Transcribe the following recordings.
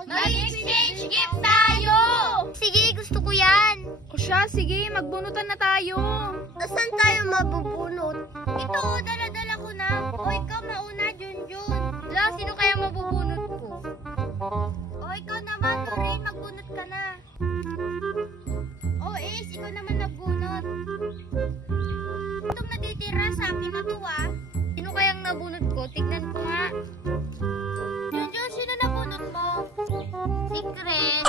Mag-exchange gift tayo! Sige, gusto ko yan. O siya, sige, magbunutan na tayo. Saan tayo mabubunot? Ito, dala-dala ko na. O, ikaw mauna, Junjun. La, sino kaya mabubunot ko? O, ikaw naman, Lorraine, magbunot ka na. O, Ace, ikaw naman nagbunot. Itong natitira sa akin na to, ah. Sino kayang nabunot ko? Tignan ko nga. Junjun, sino nabunot mo? Secret.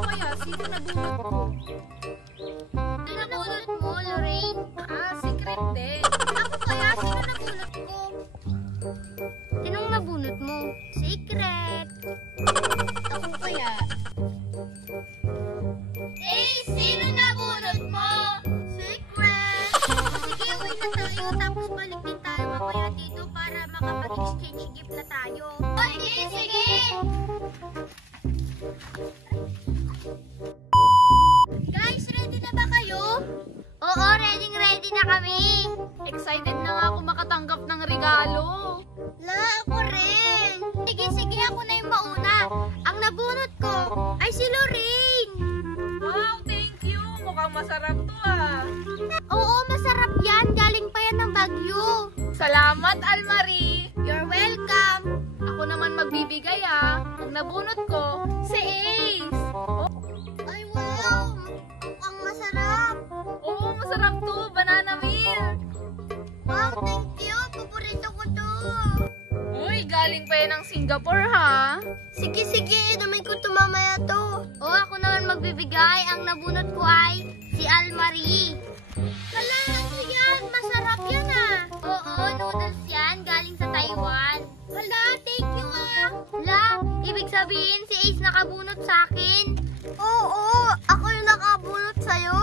Kaya, sino nabunot ko? Sino nabunot mo, Lorraine? Ah, secret din. Ako kaya, sino nabunot ko? Sinong nabunot mo? Secret. Ako kaya. Sino nabunot mo? Secret. Sige, uwi na tayo. Tapos balik din tayo mamaya dito para makapag-exchange gift na tayo. Sige! Guys, ready na ba kayo? Oo, ready na kami. Excited na nga ako makatanggap ng regalo. La, ako rin. Sige, ako na yung mauna. Ang nabunot ko ay si Lorraine. Wow, thank you. Mukhang masarap to ah. Oo, masarap yan. Galing pa yan ng Bagyo. Salamat, Almarie. You're welcome. Ako naman magbibigay ah. Ang nabunot ko, si Ace. Ay, wow. Mukhang masarap. Oo, masarap to. Banana milk. Wow, thank you. Paborito ko to. Uy, galing pa yan ng Singapore ha. Sige. Inumin ko to mamaya to. Oo, ako naman magbibigay. Ang nabunot ko ay si Almarie. Hala, ano yan? Masarap yan ah. Oo, noodles yan. Galing sa Taiwan. Hala, thank you ah. Hala, ibig sabihin si Ace nakabunot sa akin. Oo, ako yung nakabunot sa'yo.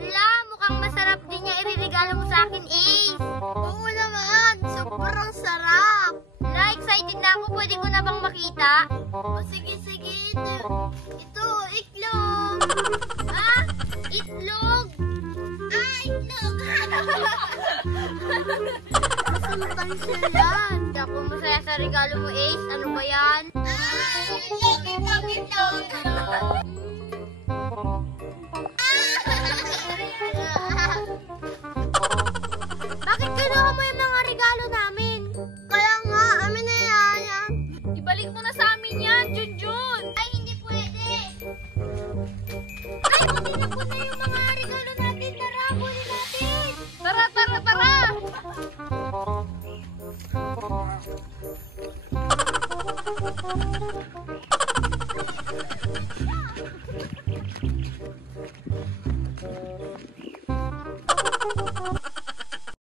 Hala, mukhang masarap din niya iririgalo mo sa akin, Ace. Oo naman, sobrang sarap. Hala, excited na ako. Pwede ko na bang makita? O, sige. Ito, itlog. Ah, itlog. Itlog. Masulutan siya yan. Hindi ako masaya sa regalo mo, Ace. Ano ba yan? Itlog. Bakit kinuha mo yung mga regalo namin? Kaya nga, amin na yan. Ibalik mo na sa amin yan, Junjun. Ay, hindi pwede. Ay, kunin na yung mga regalo natin. Tara, kunin natin. Tara.